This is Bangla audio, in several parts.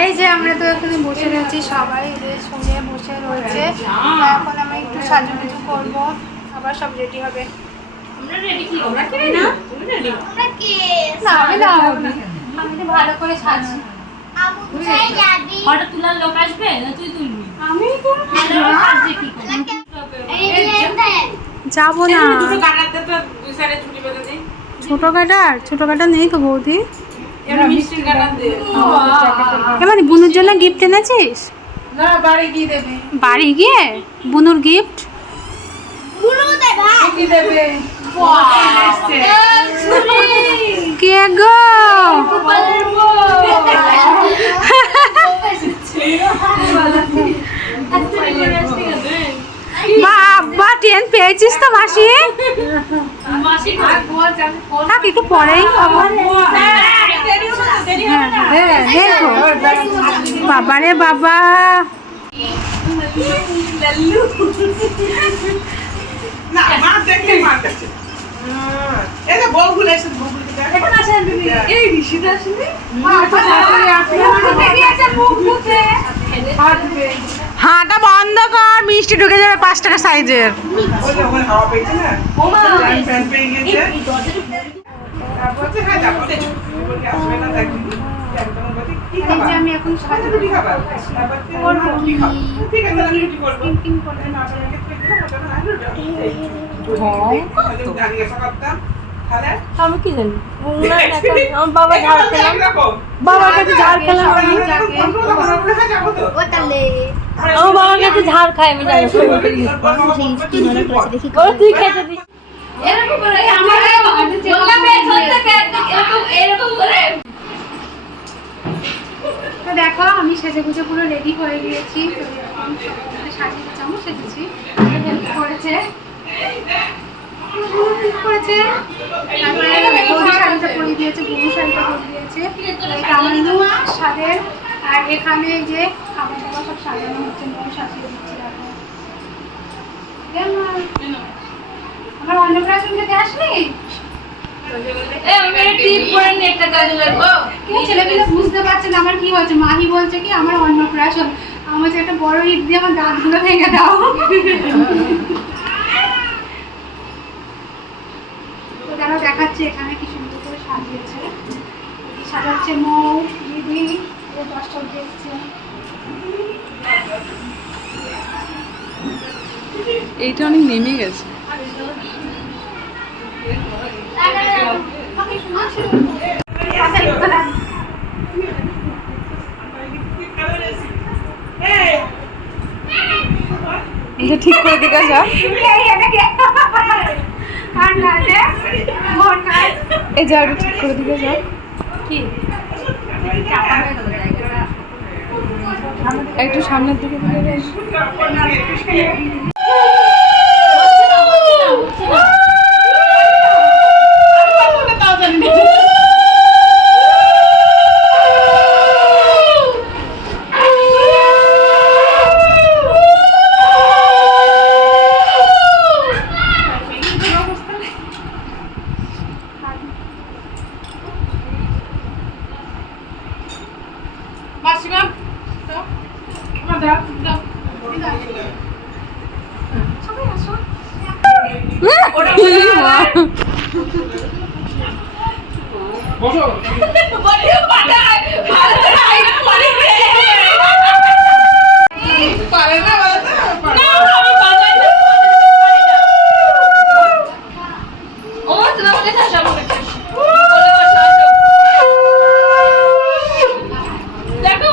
এই যে আমরা তো এখানে বসে রয়েছি সবাই এদের শুনে বসে রয়েছে। এখন আমরা একটু সাজুগুজু করব আবার সব রেডি হবে। না? আমি না আমি ভালো করে সাজি ফটো তোলার লোক আসবে না তুই তুলবি? আমি তো সাজছে কি করে? যাব না। ছোট কাটার ছোট কাটা নেই তো বৌদি। এবার বুনুর জন্য গিফট এনেছিস? না বাড়ি গিয়ে দেবে। বাড়ি গিয়ে? বুনুর গিফট কে গো? বাবা টেন পেয়েছিস তো মাসি? মাসি থাক একটু পরেই খাব। হ্যাঁ দেখো বাবা রে বাবা হাঁটা বন্ধ কর মিষ্টি ঢুকে যাবে পাঁচ টাকা সাইজের ওই হাওয়া পেয়েছে না হ্যাঁ আমি এখন আচ্ছা আমি কি জানি আমার বাবা ঝাড় খেলাম বাবার কাছে ঝাড় খেলাম আমার বাবার কাছে ঝাড় খাই আমি জানি তুই খেতে দিস এরকম করে আমার বললাম পেছন থেকে এরকম এরকম করে। তো দেখো আমি সেজে গুজে পুরো রেডি হয়ে গিয়েছি। তো এরকম সাজিয়ে চামচ সেজেছি। হেল্প করেছে। করেছে। তারপরে বৌদি শাড়িটা পরিয়ে দিয়েছে বুবু শাড়িটা পরিয়ে দিয়েছে। এটা আমার আর এখানে যে খাবার দাবার সব সাজানো হচ্ছে সাজিয়ে দিচ্ছে দেখো। আমার অন্নপ্রাশন থেকে আসলি? ছেলেগুলো বুঝতে পারছে না আমার কি হয়েছে? মাহি বলছে কি আমার অন্নপ্রাশন। আমার যে একটা বড় ইট দিয়ে আমার দাঁতগুলো ভেঙে দাও। তো তারা দেখাচ্ছে এখানে কি সুন্দর করে সাজিয়েছে। সাজাচ্ছে মৌ দিদি ও দর্শক দেখছে। এইটা অনেক নেমে গেছে। এটা ঠিক করে দিকে যা। এই জায়গাটা ঠিক করে দিকে যা। একটু সামনের দিকে দিকে যাস। মাসিমা তো আমার দাও দাও সবাই আসো বসো। পারে না বলো তো পারে না। ও তোমার কাছে আসা বলে বলে বসে আসো দেখো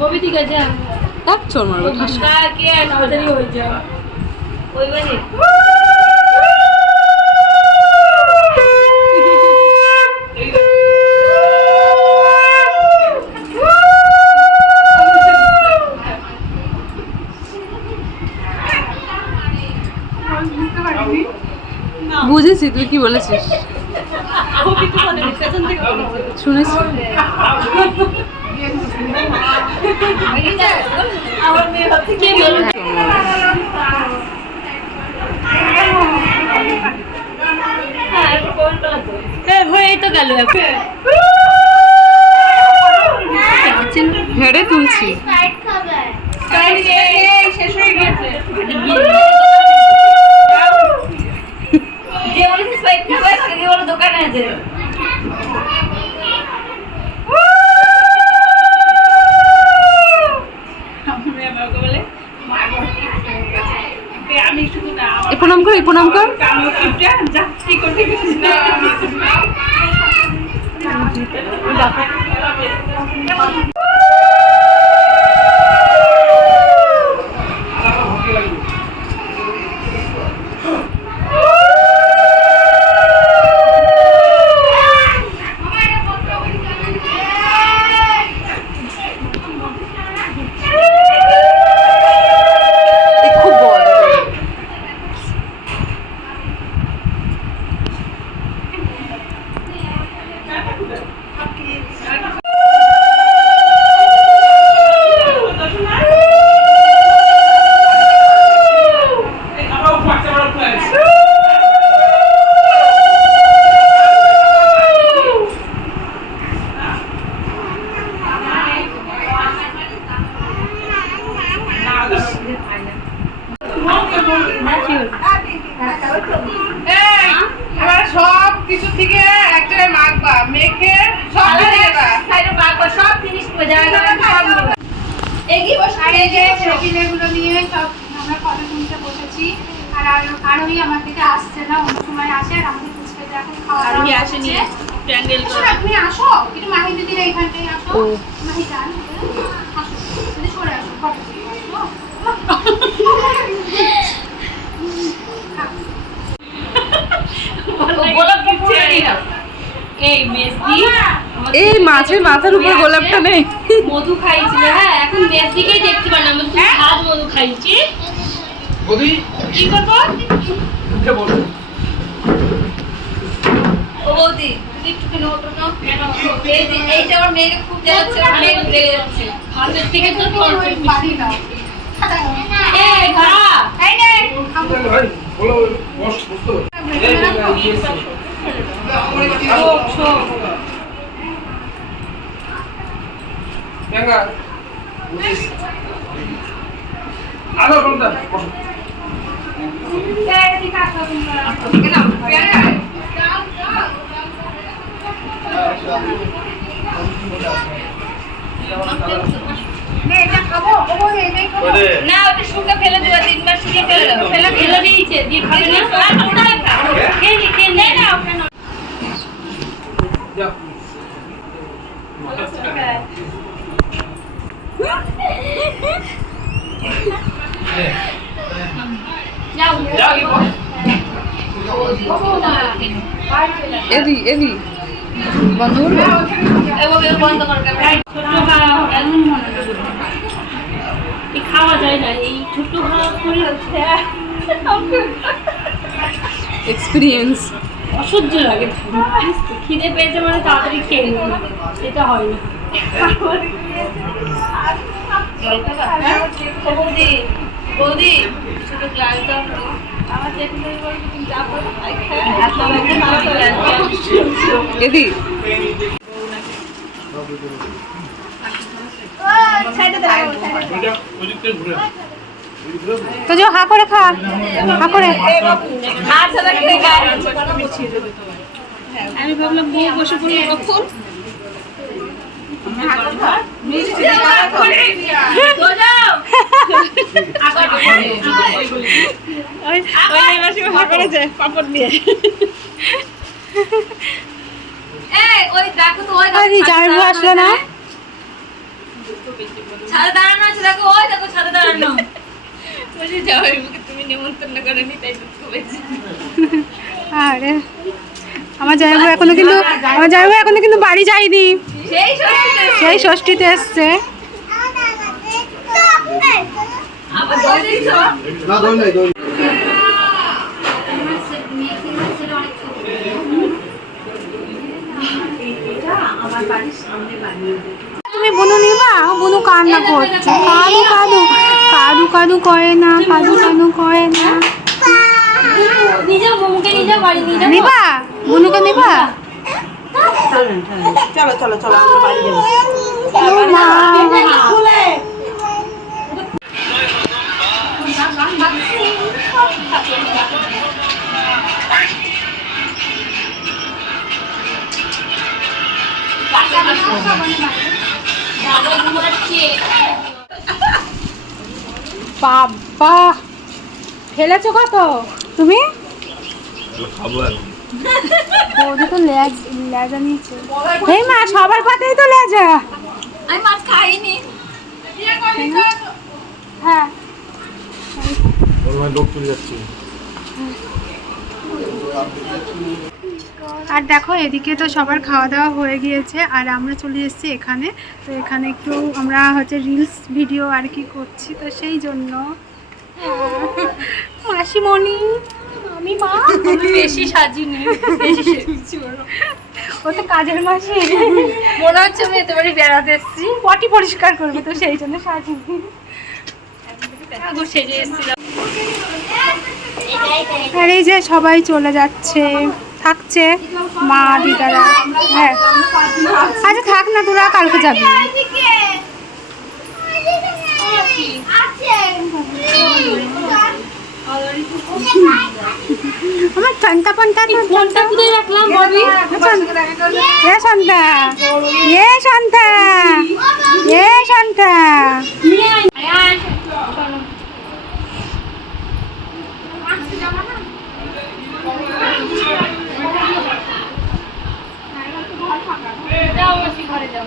ববি ঠিক আছে এক চোর মারবো ঠাস। কে তাড়াতাড়ি হয়ে ওই মানে। বুঝেছি তুই কি বলেছিস? শুনেছি। হ্যাঁ তো গেল হেড়ে তুলছি। শেষ হয়ে গেছে দোকানে আছে বলে মা আমি শুধু না এ প্রণাম কর। এ প্রণাম কর কালো টিপটা যাত্রী করতে গেছি না এ খুব বড় আবার উপর আবার উপর এই, এবার সব কিছু থেকে এক জায়গায় মাখবা মেখে সব দিয়ে দেবা সাইডে বাবা সব জিনিস জায়গায় সব নেবে। নিয়ে সব আমরা কথা শুনতে বসেছি আর আর- আমার দিকে আসছে না অন্য সময় আসে আর আমাদের ফুচকাতে এখন খাওয়া দাওয়া আসেনি, হচ্ছে। প্যান্ডেল এসো না, তুমি আসো একটু মাহি দিদির এইখানটায় আসো। মাহি যান আসো। দিদি সরে আসো ফটো তুলি, আসো। গোলাপ দিচ্ছে এই মেসদি এই মাছের মাথার উপর গোলাপটা নেই। মধু খাইছিল হ্যাঁ এখন মেসদিকেই দেখতে পারলাম আমি তুমি ভাত মধু খাইছি বৌদি কি করব উঠে বলো ও বৌদি তুমি একটুখানি ওঠো না এই যে এইটা আমার মেয়েকে খুব জ্বালাচ্ছে আমার মেয়ে লেগে যাচ্ছে হাতের থেকে তো বাড়ি দাও এই খা এই নে বলো বস বসতে শোক আলো কোনটা বসো নে, ওটা শুকে ফেলে দিবা তিনবার শুকে ফেলে ফেলে ফেলে দিয়েছে দিয়ে খাবে না আর ওটাই খা খেয়ে নি খেয়ে নে ওখানে যাও কি এদি এদি। বন্ধ? করবে খাওয়া এই খাওয়া যায় না এই ছোট খাওয়া করে হচ্ছে এক্সপিরিয়েন্স অসহ্য লাগে। খিদে পেয়েছে মানে তাড়াতাড়ি খেয়ে নেবে এটা হয় না। বৌদি। আমার তাই খাও। এদি ওইটা ওইদিকটা ঘুরে তো যে হা করে খা হা করে আমি ভাবলাম বউ বসে পড়ল কখন সোজাও। আবার এই, ওই দেখো তো, ওই দেখো, জামাইবাবু আসলো না? ছাদে দাঁড়ানো আছে দেখো ওই দেখো ছাদে দাঁড়ানো। বলছি জামাইবাবুকে তুমি নেমন্তন্ন করনি তাই দুঃখ পেয়েছি। আরে আমার জামাইবাবু এখনও কিন্তু আমার জামাইবাবু এখনও কিন্তু বাড়ি যায়নি। সেই ষষ্ঠীতে। সেই ষষ্ঠীতে এসছে। আবার দই দিছো না দই নাই দই অনেক ছোট তুমি বুনু নিবা বুনু কান্না করছে কাদু কাদু কাদু কাদু করে না কাদু কাদু করে না। নিবা? বুনুকে নিবা? চলো চলো চলো আমরা বাড়ি যাব। বাবা ফেলেছো কত? তুমি? বৌদি তো লেজ লেজা নিয়েছে এই মা সবার পাতেই তো লেজা। আমি মাছ খাইনি। হ্যাঁ। লোক চলে যাচ্ছে। আর দেখো এদিকে তো সবার খাওয়া দাওয়া হয়ে গিয়েছে আর আমরা চলে এসেছি এখানে। তো এখানে একটু আমরা হচ্ছে রিলস ভিডিও আর কি করছি তো সেই জন্য। মাসিমণি। আমি মা? বেশি সাজিনি। ও তো কাজের মাসি মনে হচ্ছে আমি এতে বাড়ি বেড়াতে এসেছি। পটি পরিষ্কার করবে তো সেই জন্য সাজিনি। আগুন সেজে এসেছিলাম। আর এই যে সবাই চলে যাচ্ছে। থাকছে মা, দিদারা। হ্যাঁ। আচ্ছা থাক না তোরা, কালকে যাবি। আমার ফোনটা রাখলাম এ শান্তা। এ শান্তা। এ শান্তা নিয়ে আয় আয়, আয় চলো। যাও মাসি ঘরে যাও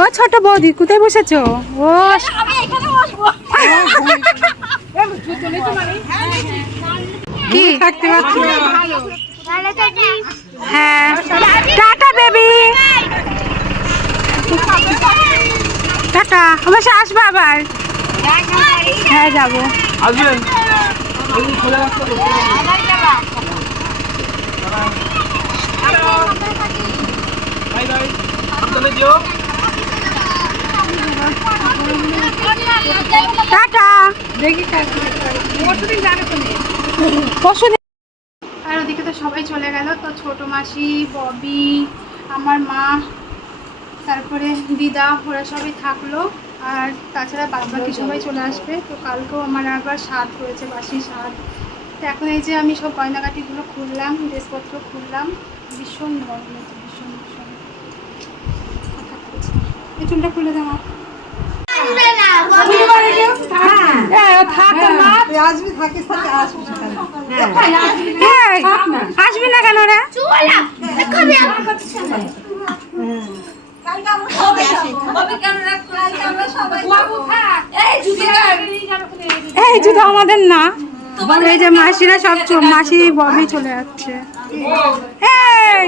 ও ছোট বৌদি কোথায় বসেছো? ও আমি এখানে কি থাকতে পারছি? হ্যাঁ। Tata baby. টাটা। আমার সে আবার। হ্যাঁ যাব। আসবেন? Bye bye. সাবধানে যেও। টাটা। দেখি পরশু আর ওদিকে তো সবাই চলে গেল তো ছোট মাসি ববি আমার মা তারপরে দিদা ওরা সবাই থাকল। আর তাছাড়া বাদ বাকি সবাই চলে আসবে। তো কালকেও আমার আবার স্বাদ হয়েছে বাসি স্বাদ। তো এখন এই যে আমি সব গয়নাগাটিগুলো খুললাম ড্রেসপত্র খুললাম। ভীষণ গরম হয়েছে ভীষণ ভীষণ। এই চুলটা খুলে দাও হ্যাঁ। হ্যাঁ। হ্যাঁ। আসবি না কেন ওরা এই জুতো আমাদের না। এই যে মাসিরা সব মাসি ববি চলে যাচ্ছে এই।